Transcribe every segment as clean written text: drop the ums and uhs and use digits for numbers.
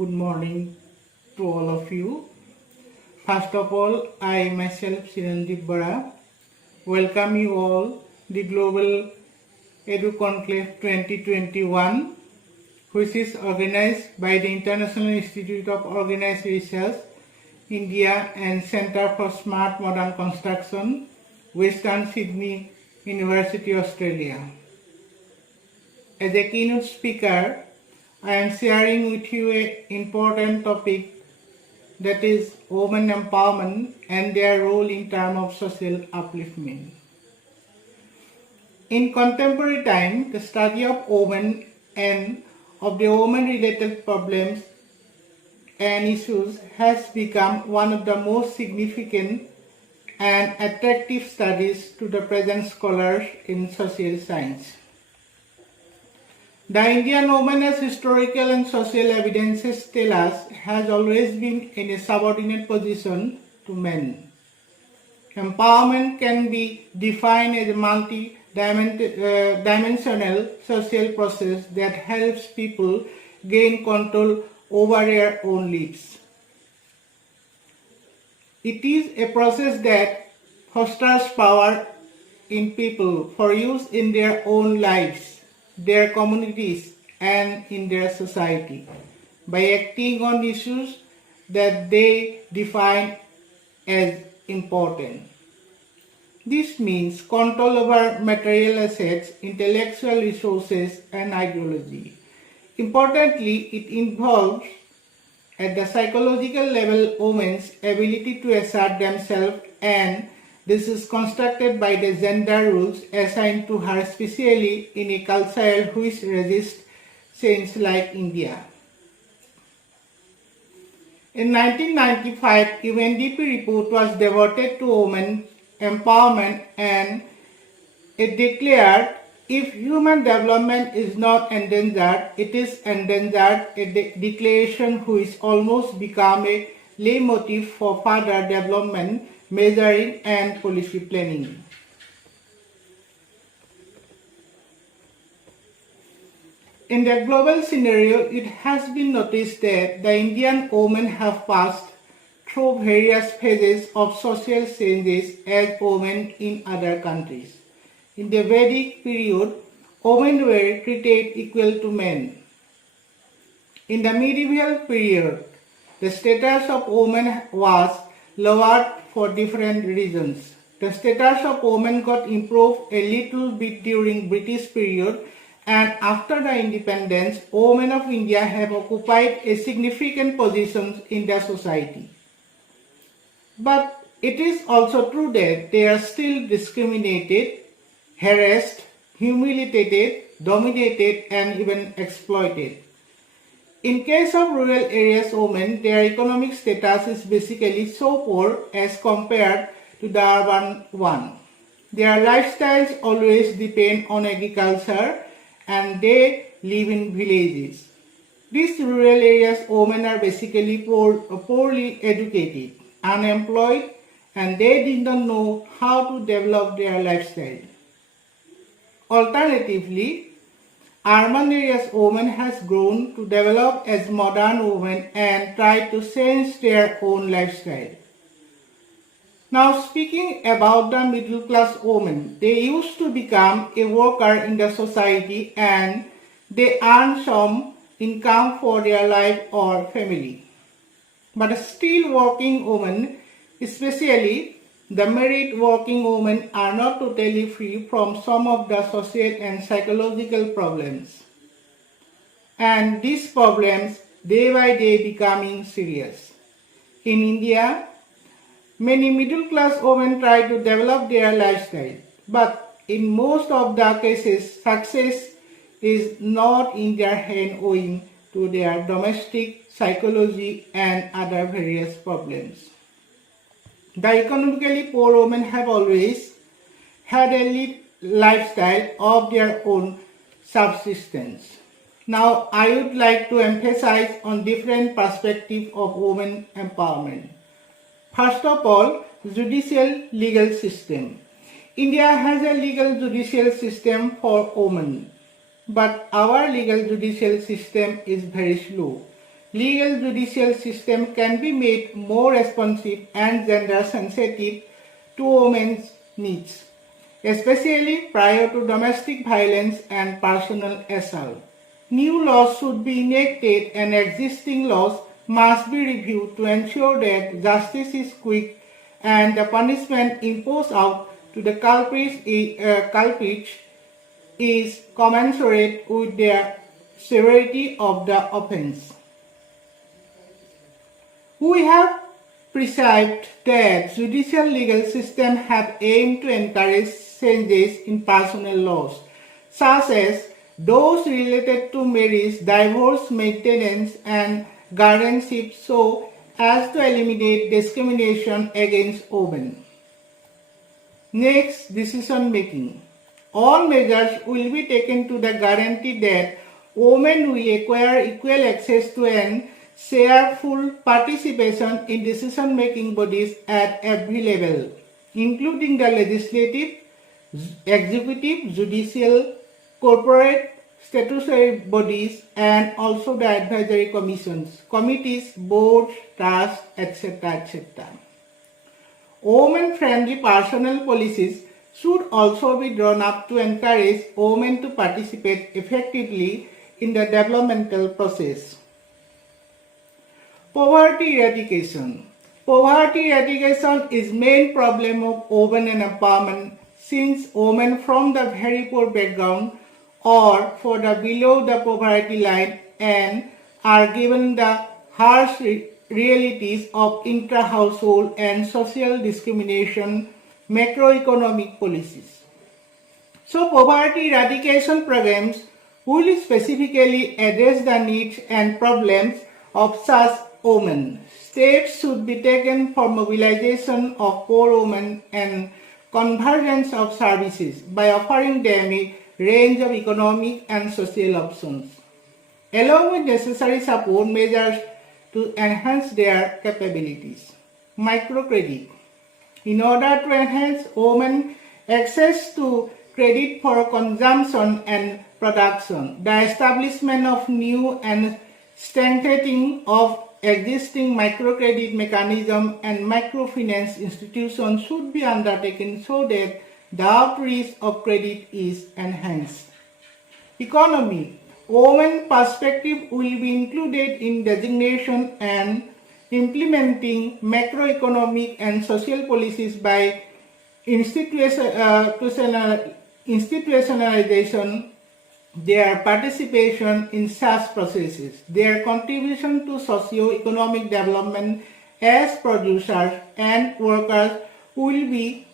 good morning to all of you. First of all, I myself, Chironjib Bora, welcome you all the Global Edu-Conclave 2021, which is organized by the International Institute of Organized Research, India and Center for Smart Modern Construction, Western Sydney University, Australia. As a keynote speaker, I am sharing with you an important topic, that is women empowerment and their role in terms of social upliftment. In contemporary time, the study of women and of the women-related problems and issues has become one of the most significant and attractive studies to the present scholars in social science. The Indian woman, as historical and social evidences tell us, has always been in a subordinate position to men. Empowerment can be defined as a multi-dimensional social process that helps people gain control over their own lives. It is a process that fosters power in people for use in their own lives, their communities, and in their society by acting on issues that they define as important. This means control over material assets, intellectual resources, and ideology. Importantly, it involves at the psychological level women's ability to assert themselves, and this is constructed by the gender rules assigned to her, especially in a culture which resists change like India. In 1995, UNDP report was devoted to women empowerment, and it declared, if human development is not endangered, it is endangered, a declaration which almost became a leitmotif for further development measuring and policy planning. In the global scenario, it has been noticed that the Indian women have passed through various phases of social changes as women in other countries. In the Vedic period, women were treated equal to men. In the medieval period, the status of women was lowered for different reasons. The status of women got improved a little bit during British period, and after the independence, women of India have occupied a significant position in the society. But it is also true that they are still discriminated, harassed, humiliated, dominated, and even exploited. In case of rural areas women, their economic status is basically so poor as compared to the urban one. Their lifestyles always depend on agriculture, and they live in villages. These rural areas women are basically poorly educated, unemployed, and they did not know how to develop their lifestyle. Alternatively, urban areas women has grown to develop as modern women and try to change their own lifestyle. Now, speaking about the middle class women, they used to become a worker in the society and they earn some income for their life or family. But still working women, especially the married working women, are not totally free from some of the social and psychological problems. And these problems day by day becoming serious. In India, many middle class women try to develop their lifestyle, but in most of the cases, success is not in their hand owing to their domestic psychology and other various problems. The economically poor women have always had a lifestyle of their own subsistence. Now, I would like to emphasize on different perspectives of women empowerment. First of all, judicial legal system. India has a legal judicial system for women, but our legal judicial system is very slow. legal judicial system can be made more responsive and gender sensitive to women's needs, especially prior to domestic violence and personal assault. New laws should be enacted and existing laws must be reviewed to ensure that justice is quick and the punishment imposed out to the culprits is commensurate with the severity of the offense. We have prescribed that judicial legal systems have aimed to encourage changes in personal laws, such as those related to marriage, divorce, maintenance, and guardianship, so as to eliminate discrimination against women. Next, decision making. All measures will be taken to the guarantee that women will acquire equal access to and share full participation in decision-making bodies at every level, including the legislative, executive, judicial, corporate, statutory bodies, and also the advisory commissions, committees, boards, trusts, etc., etc. Women-friendly personal policies should also be drawn up to encourage women to participate effectively in the developmental process. Poverty eradication. Poverty eradication is main problem of women empowerment, since women from the very poor background or for the below the poverty line and are given the harsh realities of intra-household and social discrimination macroeconomic policies. So poverty eradication programs will specifically address the needs and problems of such women. Steps should be taken for mobilization of poor women and convergence of services by offering them a range of economic and social options, along with necessary support measures to enhance their capabilities. Microcredit. In order to enhance women's access to credit for consumption and production, the establishment of new and strengthening of existing microcredit mechanism and microfinance institutions should be undertaken so that the outreach of credit is enhanced. Economy. Women perspective will be included in designation and implementing macroeconomic and social policies by institutionalization, their participation in such processes, their contribution to socio-economic development as producers and workers will be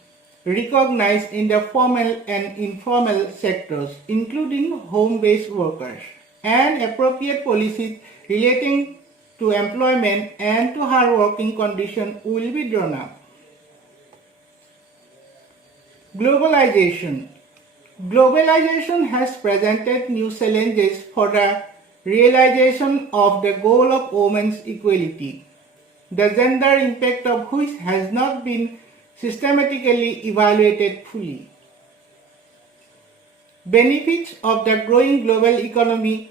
recognized in the formal and informal sectors, including home-based workers, and appropriate policies relating to employment and to her working conditions will be drawn up. Globalization. Globalization has presented new challenges for the realization of the goal of women's equality, the gender impact of which has not been systematically evaluated fully. Benefits of the growing global economy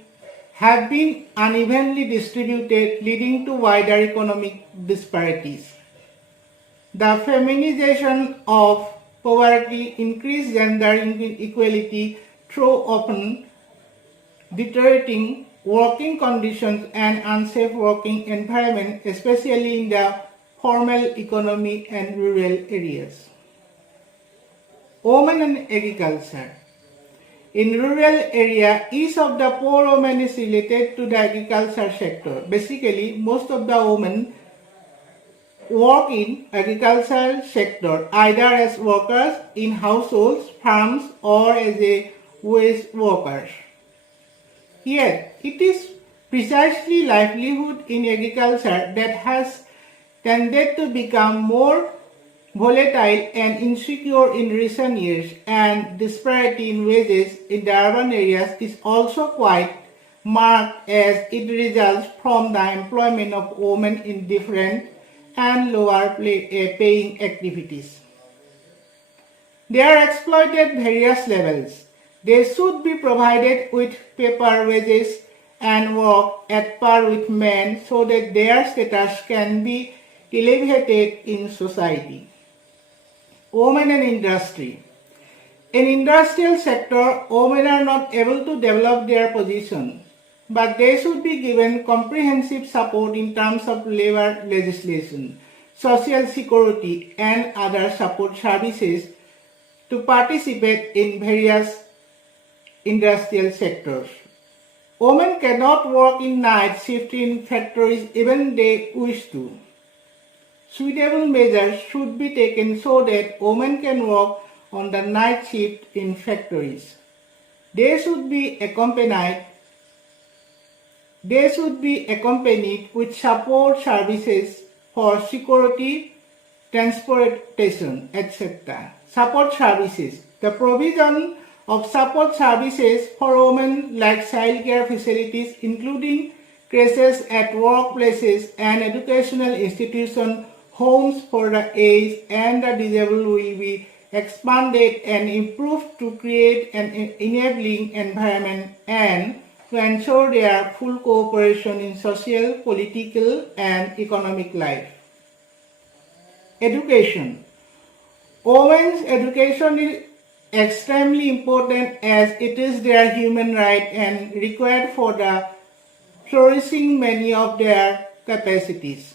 have been unevenly distributed, leading to wider economic disparities. The feminization of poverty, increased gender inequality through often deteriorating working conditions and unsafe working environment, especially in the formal economy and rural areas. Women and agriculture. In rural area, each of the poor women is related to the agriculture sector. Basically, most of the women work in agricultural sector either as workers in households, farms, or as a wage workers. Yet, it is precisely livelihood in agriculture that has tended to become more volatile and insecure in recent years, and disparity in wages in the urban areas is also quite marked as it results from the employment of women in different and lower paying activities. They are exploited at various levels. They should be provided with paper wages and work at par with men so that their status can be elevated in society. Women and industry. In industrial sector, women are not able to develop their position, but they should be given comprehensive support in terms of labor legislation, social security, and other support services to participate in various industrial sectors. Women cannot work in night shift in factories even they wish to. Suitable measures should be taken so that women can work on the night shift in factories. They should be accompanied with support services for security, transportation, etc. Support services. The provision of support services for women like childcare facilities, including creches at workplaces and educational institutions, homes for the aged and the disabled will be expanded and improved to create an enabling environment and to ensure their full cooperation in social, political, and economic life. Education. Women's education is extremely important as it is their human right and required for the flourishing many of their capacities.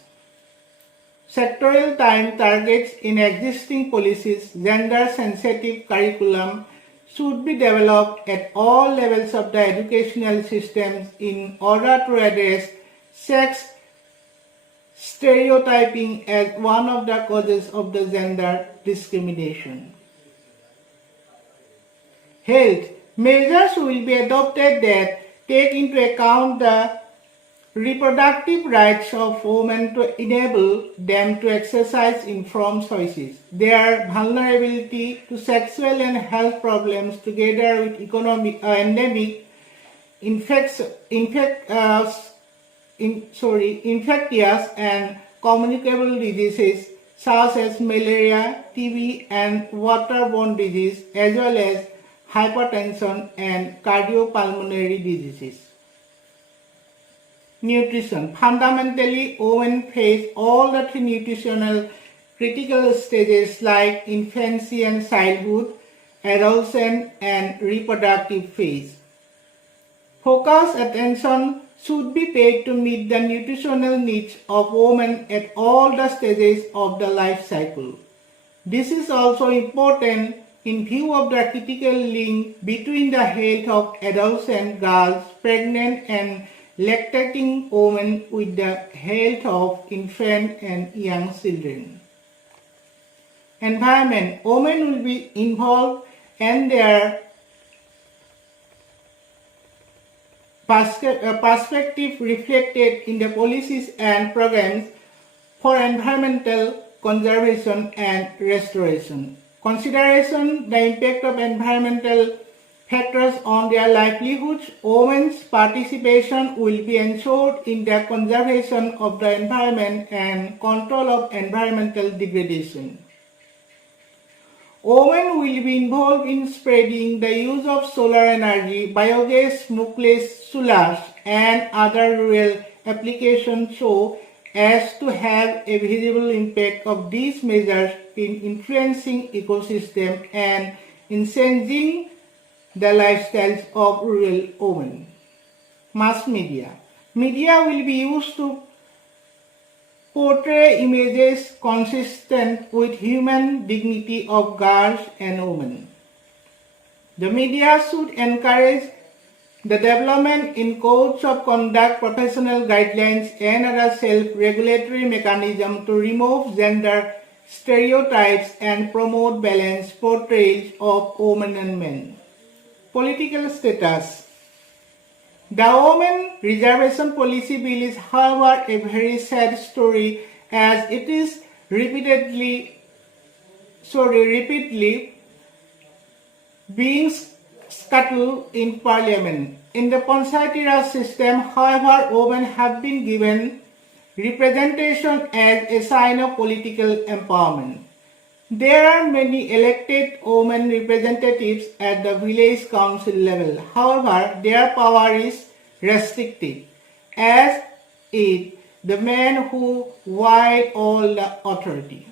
Sectorial time targets in existing policies, gender-sensitive curriculum should be developed at all levels of the educational systems in order to address sex stereotyping as one of the causes of the gender discrimination. Health. Measures will be adopted that take into account the reproductive rights of women to enable them to exercise informed choices. Their vulnerability to sexual and health problems together with endemic infectious and communicable diseases such as malaria, TB, and waterborne disease, as well as hypertension and cardiopulmonary diseases. Nutrition. Fundamentally, women face all the three nutritional critical stages like infancy and childhood, adolescence, and reproductive phase. Focused attention should be paid to meet the nutritional needs of women at all the stages of the life cycle. This is also important in view of the critical link between the health of adolescent girls, pregnant and lactating women with the health of infant and young children. Environment. Women will be involved and their perspective reflected in the policies and programs for environmental conservation and restoration. Consideration the impact of environmental factors on their livelihoods. Women's participation will be ensured in the conservation of the environment and control of environmental degradation. Women will be involved in spreading the use of solar energy, biogas, smokeless solars, and other rural applications so as to have a visible impact of these measures in influencing ecosystem and enhancing the lifestyles of rural women. Mass media. Media will be used to portray images consistent with human dignity of girls and women. The media should encourage the development in codes of conduct, professional guidelines, and other self-regulatory mechanisms to remove gender stereotypes and promote balanced portrayals of women and men. Political status. The Women Reservation Policy Bill is, however, a very sad story as it is repeatedly being scuttled in Parliament. In the Panchayati Raj system, however, women have been given representation as a sign of political empowerment. There are many elected women representatives at the village council level. However, their power is restrictive, as it the man who wield all the authority.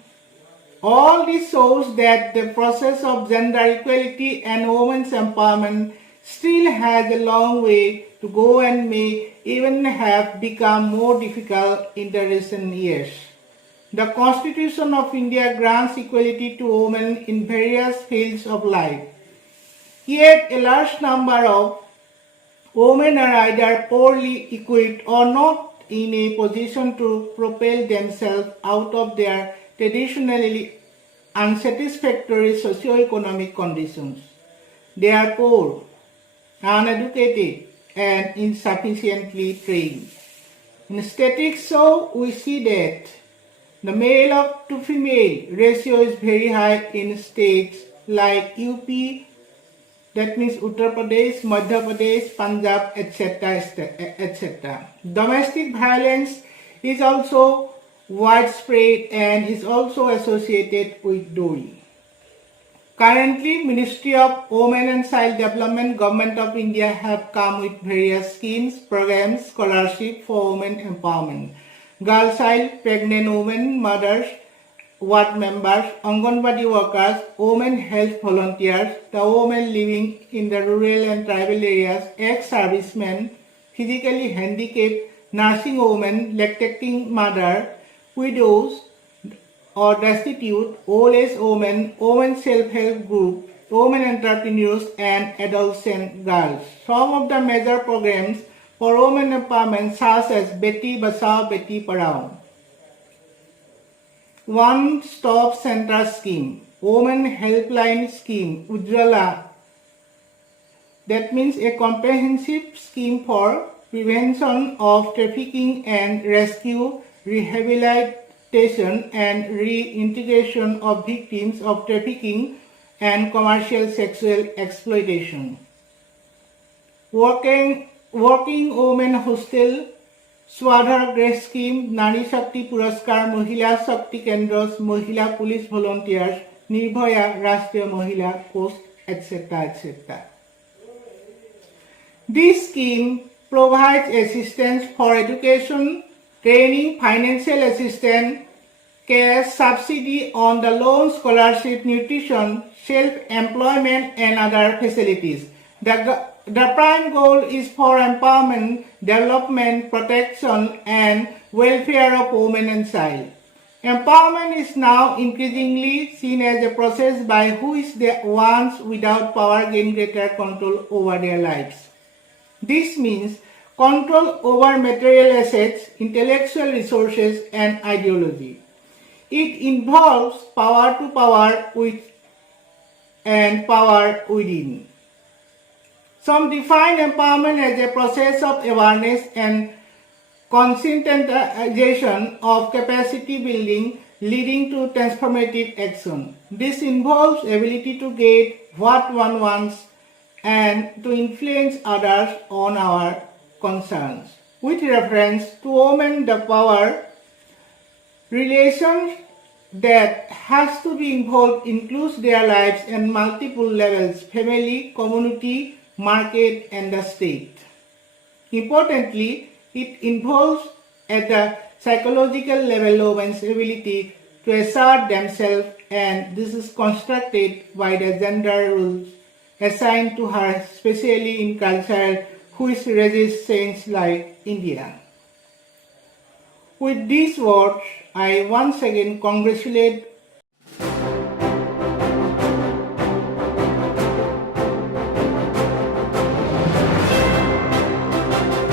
All this shows that the process of gender equality and women's empowerment still has a long way to go and may even have become more difficult in the recent years. The Constitution of India grants equality to women in various fields of life. Yet a large number of women are either poorly equipped or not in a position to propel themselves out of their traditionally unsatisfactory socio-economic conditions. They are poor, uneducated, and insufficiently trained. In statistics, so we see that the male to female ratio is very high in states like UP, that means Uttar Pradesh, Madhya Pradesh, Punjab, etc. etc. Domestic violence is also widespread and is also associated with dowry. Currently, Ministry of Women and Child Development, Government of India have come with various schemes, programs, scholarship for women empowerment. Girl child, pregnant women, mothers, ward members, Anganwadi workers, women health volunteers, the women living in the rural and tribal areas, ex-servicemen, physically handicapped, nursing women, lactating mother, widows or destitute, old age women, women self-help group, women entrepreneurs, and adolescent girls. Some of the major programs for women empowerment such as Beti Bachao Beti Padhao, One-Stop Center Scheme, Women Helpline Scheme, Ujjwala, that means a comprehensive scheme for prevention of trafficking and rescue, rehabilitation and reintegration of victims of trafficking and commercial sexual exploitation. Working Women Hostel, Swadhar Grace Scheme, Nari Shakti Puraskar, Mahila Shakti Kendras, Mahila Police Volunteers, Nirbhaya Rashtriya Mahila Post, etc. etc. This scheme provides assistance for education, training, financial assistance, care, subsidy on the loan, scholarship, nutrition, self-employment, and other facilities. The prime goal is for empowerment, development, protection, and welfare of women and child. Empowerment is now increasingly seen as a process by which the ones without power gain greater control over their lives. This means control over material assets, intellectual resources, and ideology. It involves power to power with and power within. Some define empowerment as a process of awareness and conscientization of capacity building leading to transformative action. This involves ability to get what one wants and to influence others on our concerns. With reference to women, the power relation that has to be involved includes their lives in multiple levels: family, community, market, and the state. Importantly, it involves at the psychological level women's ability to assert themselves, and this is constructed by the gender rules assigned to her, especially in culture which resist change like India. With these words, I once again congratulate